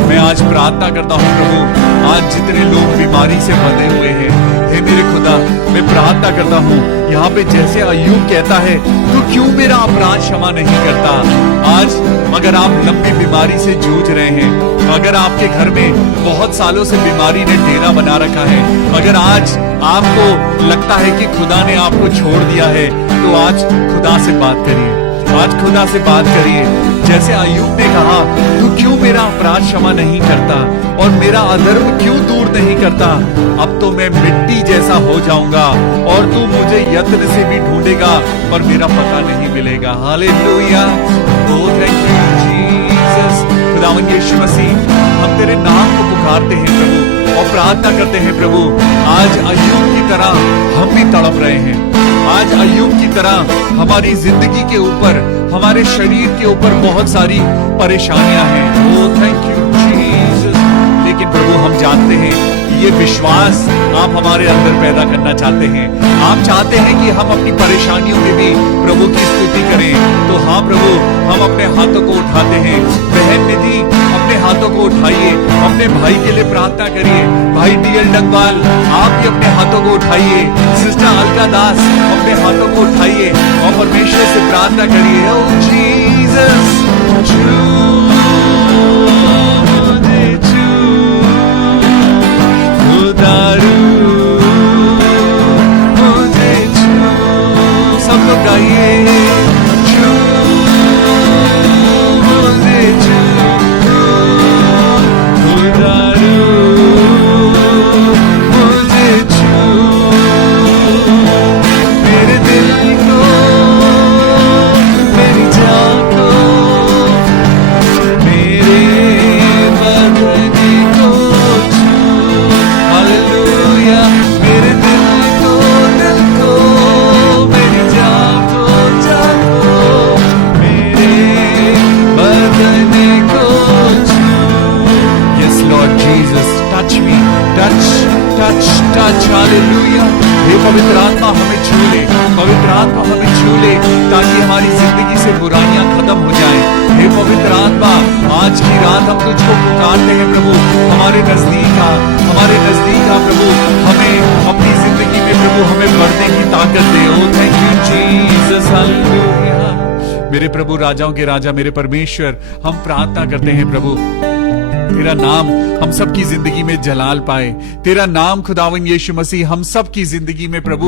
मैं आज प्रार्थना करता हूँ प्रभु, आज जितने लोग बीमारी से बंधे हुए हैं, हे मेरे खुदा, मैं प्रार्थना करता हूँ यहाँ पे जैसे अय्यूब कहता है, तू क्यों मेरा अपराध क्षमा नहीं करता? आज अगर आप लंबी बीमारी से जूझ रहे हैं, अगर आपके घर में बहुत सालों से बीमारी ने डेरा बना रखा है, अगर आज आपको लगता है कि खुदा ने आपको छोड़ दिया है, तो आज खुदा से बात करिए। आज खुदा से बात करिए। जैसे अय्यूब ने कहा, तू क्यों मेरा अपराध क्षमा नहीं करता और मेरा अधर्म क्यों दूर नहीं करता? अब तो मैं मिट्टी जैसा हो जाऊंगा और तू मुझे यत्न से भी ढूंढेगा पर मेरा पता नहीं मिलेगा। Hallelujah. Oh thank you Jesus. खुदावन यीशु मसीह, हम तेरे नाम को पुकारते हैं प्रभु और प्रार्थना करते हैं प्रभु, आज अय्यूब की तरह हम भी तड़प रहे हैं। आज अय्यूब की तरह हमारी जिंदगी के ऊपर, हमारे शरीर के ऊपर बहुत सारी परेशानियां हैं। ओह थैंक यू जीसस। लेकिन प्रभु हम जानते हैं ये विश्वास आप हमारे अंदर पैदा करना चाहते हैं। आप चाहते हैं कि हम अपनी परेशानियों में भी प्रभु की स्तुति करें। तो हाँ प्रभु, हम अपने हाथों को उठाते हैं। बहन निधि, अपने हाथों को उठाइए, अपने भाई के लिए प्रार्थना करिए। भाई डीएल डंगवाल, आप भी अपने हाथों को उठाइए। सिस्टर अलका दास, अपने हाथों को उठाइए और परमेश्वर से प्रार्थना करिए। ओह जीसस, सब लोग गाइए। पवित्र आत्मा हमें छू ले, पवित्र आत्मा हमें छू ले ताकि हमारी जिंदगी से बुराइयां खत्म हो जाएं। हे पवित्र आत्मा, आज की रात हम तुझको पुकारते हैं प्रभु, हमारे नजदीक आ, हमारे नजदीक आ प्रभु। हमें अपनी जिंदगी में प्रभु हमें बढ़ने की ताकत दे। ओ थैंक यू जीसस, हालेलुया। मेरे प्रभु, राजाओं के राजा, मेरे परमेश्वर, हम प्रार्थना करते हैं प्रभु, तेरा नाम हम सब की जिंदगी में जलाल पाए। तेरा नाम खुदावन यीशु मसीह हम सब की जिंदगी में प्रभु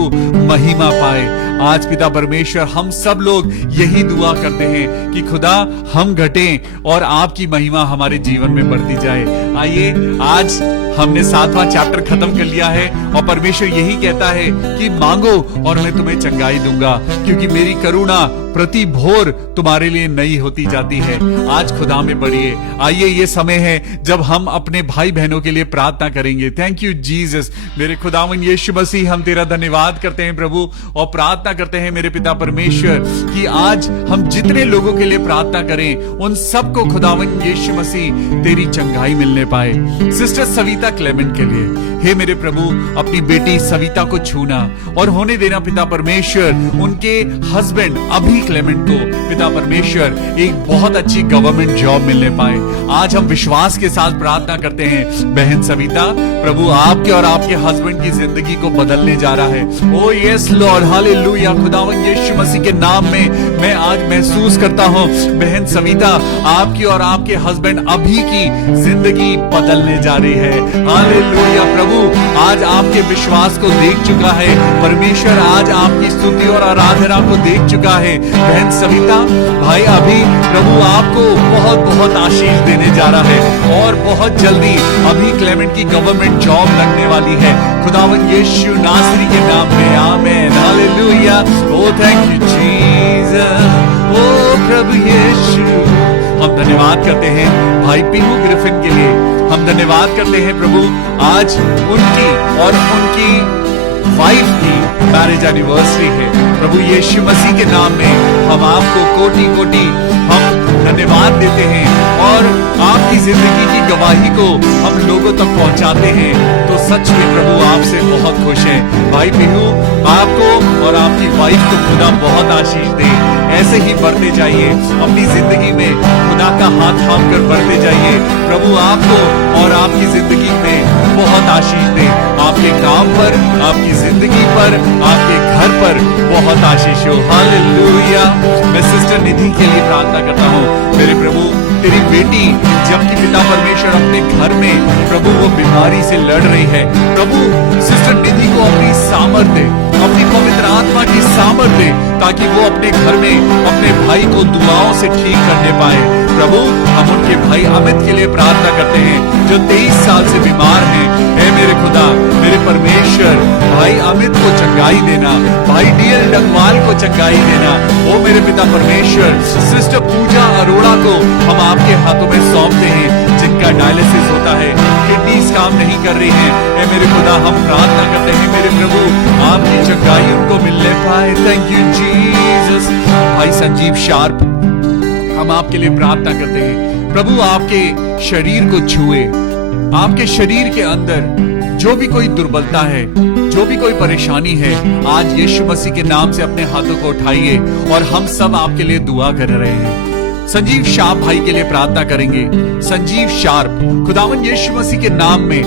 महिमा पाए। आज पिता परमेश्वर, हम सब लोग यही दुआ करते हैं कि खुदा हम घटें और आपकी महिमा हमारे जीवन में बढ़ती जाए। आइए, आज हमने 7वां चैप्टर खत्म कर लिया है और परमेश्वर यही कहता है कि मांगो और मैं तुम्हें चंगाई दूंगा, क्योंकि मेरी करुणा प्रति भोर तुम्हारे लिए नई होती जाती है। आज खुदा में बढ़िए। आइए, ये समय है जब हम अपने भाई बहनों के लिए प्रार्थना करेंगे। Thank you Jesus. मेरे खुदावन यीशु मसीह, हम तेरा धन्यवाद करते हैं प्रभु और प्रार्थना करते हैं मेरे पिता परमेश्वर कि आज हम जितने लोगों के लिए प्रार्थना करें उन सबको खुदावन यीशु मसीह तेरी चंगाई मिलने पाए। सिस्टर सविता क्लेमेंट के लिए, हे मेरे प्रभु, अपनी बेटी सविता को छूना और होने देना पिता परमेश्वर, उनके हस्बैंड अभी क्लेमेंट को पिता परमेश्वर एक बहुत अच्छी गवर्नमेंट जॉब मिलने पाए। आज हम विश्वास के साथ प्रार्थना करते हैं बहन सविता, प्रभु आपके और आपके हस्बैंड की जिंदगी को बदलने जा रहा है। ओ यस लॉर्ड, हालेलुया। खुदावन यीशु मसीह के नाम में मैं आज महसूस करता हूं बहन सविता, आपकी और आपके हस्बैंड अभी की जिंदगी बदलने जा रही है। हालेलुया। प्रभु आज आपके विश्वास को देख चुका है परमेश्वर, आज आपकी स्तुति और आराधना को देख चुका है बहन सविता। भाई अभी प्रभु आपको बहुत बहुत आशीष देने जा रहा है और बहुत जल्दी अभी क्लेमेंट की गवर्नमेंट जॉब लगने वाली है खुदावन यीशु नासरी के नाम में। Amen, hallelujah. Oh thank you Jesus. ओ प्रभु यीशु, हम धन्यवाद करते हैं भाई पीहू ग्रिफिन के लिए। हम धन्यवाद करते हैं प्रभु, आज उनकी और उनकी वाइफ की मैरिज एनिवर्सरी है। प्रभु यीशु मसीह के नाम में हम आपको कोटि कोटि हम धन्यवाद देते हैं और आपकी जिंदगी की गवाही को हम लोगों तक पहुंचाते हैं। तो सच में प्रभु आपसे बहुत खुश है। भाई पीहू, आपको और आपकी वाइफ को खुदा बहुत आशीष दे। ऐसे ही बढ़ते जाइए अपनी जिंदगी में, खुदा का हाथ थाम कर बढ़ते जाइए। प्रभु आपको और आपकी जिंदगी में बहुत आशीष दे। आपके काम पर, आपकी जिंदगी पर, आपके घर पर बहुत आशीष हो। हालेलुया। मैं सिस्टर निधि के लिए प्रार्थना करता हूँ। मेरे प्रभु, तेरी बेटी जबकि पिता परमेश्वर अपने घर में प्रभु वो बीमारी से लड़ रही है, प्रभु सिस्टर निधि को अपनी सामर्थ्य, अपनी पवित्र आत्मा की सामर्थ दे, ताकि वो अपने घर में अपने भाई को दुआओं से ठीक करने पाए। प्रभु, हम उनके भाई अमित के लिए प्रार्थना करते हैं, जो 23 साल से बीमार हैं। हे मेरे खुदा, मेरे परमेश्वर, भाई अमित को चंगाई देना, भाई डीएल डंगवाल को चंगाई देना। ओ मेरे पिता परमेश्वर, सिस्टर पूजा अरोड़ा को हम आपके हाथों में सौंपते हैं, जिनका डायलिसिस होता है, किडनीज काम नहीं कर रही हैं। हे मेरे खुदा, हम प्रार्थना करते हैं मेरे प्रभु, आपकी चंगाई उनको मिलने पाए। Thank you Jesus. भाई संजीव शार्प, हम आपके लिए प्रार्थना करते हैं प्रभु, आपके शरीर को छुए, आपके शरीर के अंदर जो भी कोई दुर्बलता है, जो भी कोई परेशानी है, आज यीशु मसीह के नाम से अपने हाथों को उठाइए और हम सब आपके लिए दुआ कर रहे हैं। संजीव शार्प भाई के लिए प्रार्थना करेंगे। संजीव शार्प, खुदावन यीशु मसीह के नाम में,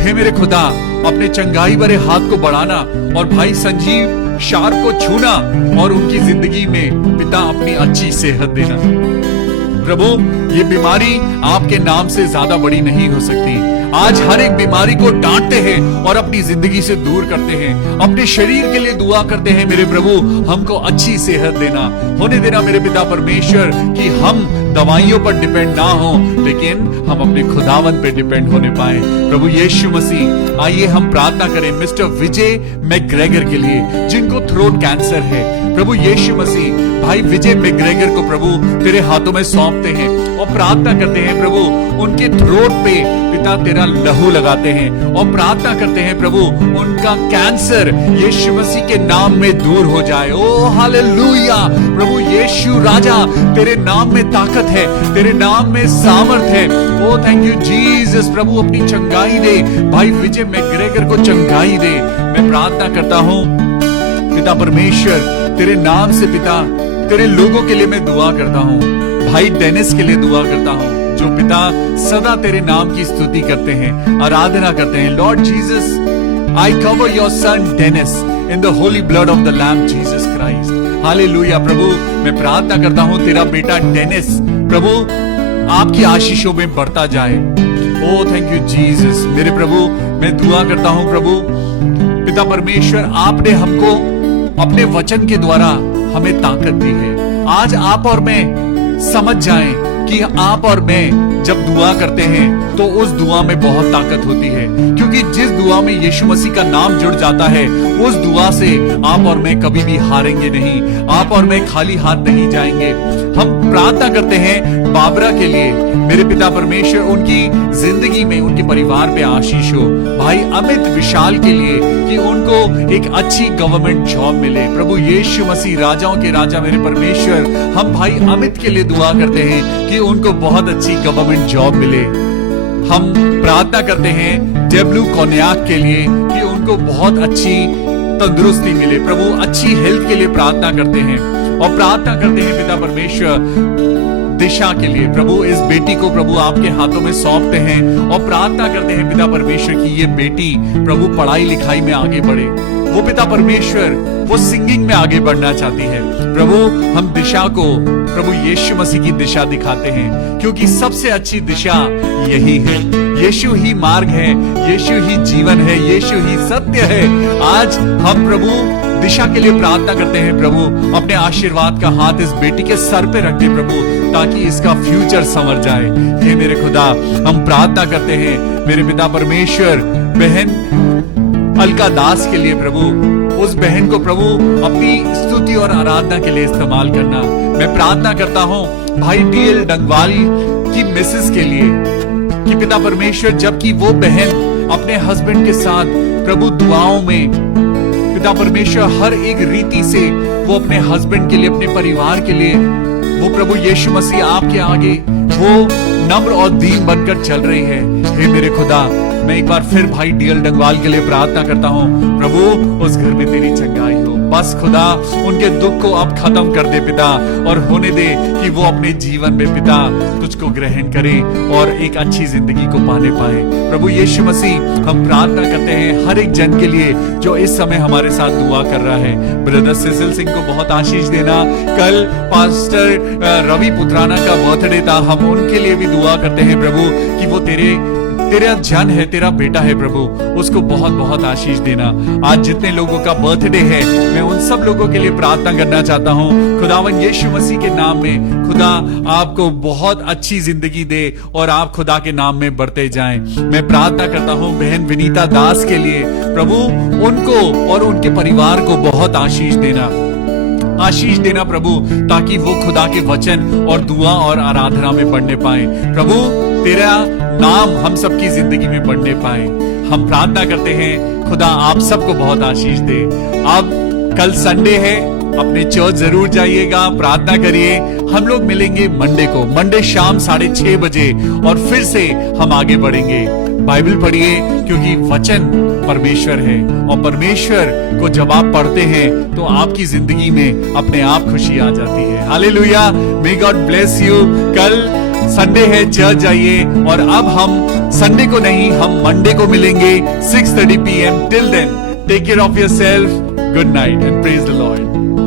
हे मेरे खुदा, अपने चंगाई भरे हाथ को बढ़ाना और भाई संजीव शार्प को छूना और उनकी जिंदगी में पिता अपनी अच्छी सेहत देना। प्रभु, ये बीमारी आपके नाम से ज्यादा बड़ी नहीं हो सकती। आज हर एक बीमारी को डांटते हैं और अपनी जिंदगी से दूर करते हैं। अपने शरीर के लिए दुआ करते हैं मेरे प्रभु, हमको अच्छी सेहत देना, होने देना मेरे पिता परमेश्वर, कि हम दवाइयों पर डिपेंड ना हो, लेकिन हम अपने खुदावन पे डिपेंड होने पाए। प्रभु यीशु मसीह, आइए हम प्रार्थना करें मिस्टर विजय मैकग्रेगर के लिए, जिनको थ्रोट कैंसर है। प्रभु यीशु मसीह, भाई विजय मैकग्रेगर को प्रभु तेरे हाथों में सौंपते हैं और प्रार्थना करते हैं प्रभु, उनके थ्रोट पे पिता तेरा लहू लगाते हैं और प्रार्थना करते हैं प्रभु, उनका कैंसर यीशु मसीह के नाम में दूर हो जाए। ओ हालेलुया। प्रभु यीशु राजा, तेरे नाम में ताकत है, तेरे नाम में सामर्थ है। ओ थैंक यू जीसस। प्रभु अपनी चंगाई दे, भाई विजय मैकग्रेगर को चंगाई दे। मैं प्रार्थना करता हूं पिता परमेश्वर, तेरे नाम से पिता, तेरे लोगों के लिए मैं दुआ करता हूं। भाई डेनिस के लिए दुआ करता हूं, जो पिता सदा तेरे नाम की स्तुति करते हैं, आराधना करते हैं। Lord Jesus, I cover your son Dennis in the holy blood of the lamb Jesus Christ. Hallelujah. प्रभु मैं प्रार्थना करता हूं, तेरा बेटा डेनिस प्रभु आपकी आशीषों में बढ़ता जाए। ओ थैंक यू जीसस। मेरे प्रभु मैं दुआ करता हूं प्रभु, पिता परमेश्वर, आपने हमको अपने वचन के द्वारा हमें ताकत दी है। आज आप और मैं समझ जाएं कि आप और मैं जब दुआ करते हैं तो उस दुआ में बहुत ताकत होती है, क्योंकि जिस दुआ में यीशु मसीह का नाम जुड़ जाता है, उस दुआ से आप और मैं कभी भी हारेंगे नहीं, आप और मैं खाली हाथ नहीं जाएंगे। हम प्रार्थना करते हैं बाबरा के लिए, मेरे पिता परमेश्वर, उनकी जिंदगी में, उनके परिवार पे आशीष हो। भाई अमित विशाल के लिए, कि उनको एक अच्छी गवर्नमेंट जॉब मिले। प्रभु यीशु मसीह, राजाओं के राजा मेरे परमेश्वर, हम भाई अमित के लिए दुआ करते हैं कि उनको बहुत अच्छी गवर्नमेंट जॉब मिले। हम प्रार्थना करते हैं डेब्लू कोन्याक के लिए, कि उनको बहुत अच्छी तंदुरुस्ती मिले। प्रभु अच्छी हेल्थ के लिए प्रार्थना करते हैं और प्रार्थना करते हैं पिता परमेश्वर दिशा के लिए। प्रभु इस बेटी को प्रभु आपके हाथों में सौंपते हैं और प्रार्थना करते हैं पिता परमेश्वर की ये बेटी प्रभु पढ़ाई लिखाई में आगे बढ़े। वो पिता परमेश्वर, वो सिंगिंग में आगे बढ़ना चाहती है। प्रभु हम दिशा को प्रभु यीशु मसीह की दिशा दिखाते हैं, क्योंकि सबसे अच्छी दिशा यही है। यीशु ही मार्ग है, यीशु ही जीवन है, यीशु ही सत्य है। आज हम प्रभु दिशा के लिए प्रार्थना करते हैं प्रभु, अपने आशीर्वाद का हाथ इस बेटी के सर पे रख दे प्रभु, ताकि इसका फ्यूचर संवर जाए। हे मेरे खुदा, हम प्रार्थना करते हैं मेरे पिता परमेश्वर, बहन अलका दास के लिए प्रभु, उस बहन को प्रभु अपनी स्तुति और आराधना के लिए इस्तेमाल करना। मैं प्रार्थना करता हूं भाई डीएल डंगवाल की मिसेस के लिए, कि पिता परमेश्वर, जबकि वो बहन अपने हस्बैंड के साथ प्रभु दुआओं में, पिता परमेश्वर हर एक रीति से वो अपने हस्बैंड के लिए, अपने परिवार के लिए, वो प्रभु यीशु मसीह आपके आगे वो नम्र और दीन बनकर चल रही है। हे मेरे खुदा, मैं एक बार फिर भाई डीएल डंगवाल के लिए प्रार्थना करता हूँ प्रभु, उस घर में तेरी चंगाई हो। बस खुदा उनके दुख को अब खत्म कर दे पिता, और होने दे कि वो अपने जीवन में पिता तुझको ग्रहण करें और एक अच्छी जिंदगी को पाने पाए। प्रभु यीशु मसीह, हम प्रार्थना करते हैं हर एक जन के लिए जो इस समय हमारे साथ दुआ कर रहा है। ब्रदर सिसिल सिंह को बहुत आशीष देना। कल पास्टर रवि पुत्राना का बर्थडे था, हम उनके लिए भी दुआ करते हैं प्रभु, कि वो तेरे तेरा जन है, तेरा बेटा है प्रभु, उसको बहुत बहुत आशीष देना। आज जितने लोगों का बर्थडे है, मैं उन सब लोगों के लिए प्रार्थना करना चाहता हूँ। खुदावन यीशु मसीह के नाम में खुदा आपको बहुत अच्छी जिंदगी दे और आप खुदा के नाम में बढ़ते जाएं। मैं प्रार्थना करता हूँ बहन विनीता दास के लिए, प्रभु उनको और उनके परिवार को बहुत आशीष देना प्रभु, ताकि वो खुदा के वचन और दुआ और आराधना में बढ़ने पाए। प्रभु तेरा नाम हम सबकी जिंदगी में बढ़ने पाए। हम प्रार्थना करते हैं खुदा आप सबको बहुत आशीष दे। अब कल संडे है, अपने चर्च जरूर जाइएगा, प्रार्थना करिए। हम लोग मिलेंगे मंडे शाम 6:30 बजे और फिर से हम आगे बढ़ेंगे। बाइबल पढ़िए, क्योंकि वचन परमेश्वर है और परमेश्वर को जब आप पढ़ते हैं तो आपकी जिंदगी में अपने आप खुशी आ जाती है। Hallelujah, may God bless you. कल संडे है, चर्च जाइए। और अब हम संडे को नहीं, हम मंडे को मिलेंगे 6:30 PM। Till then take care of yourself. Good night and praise the Lord.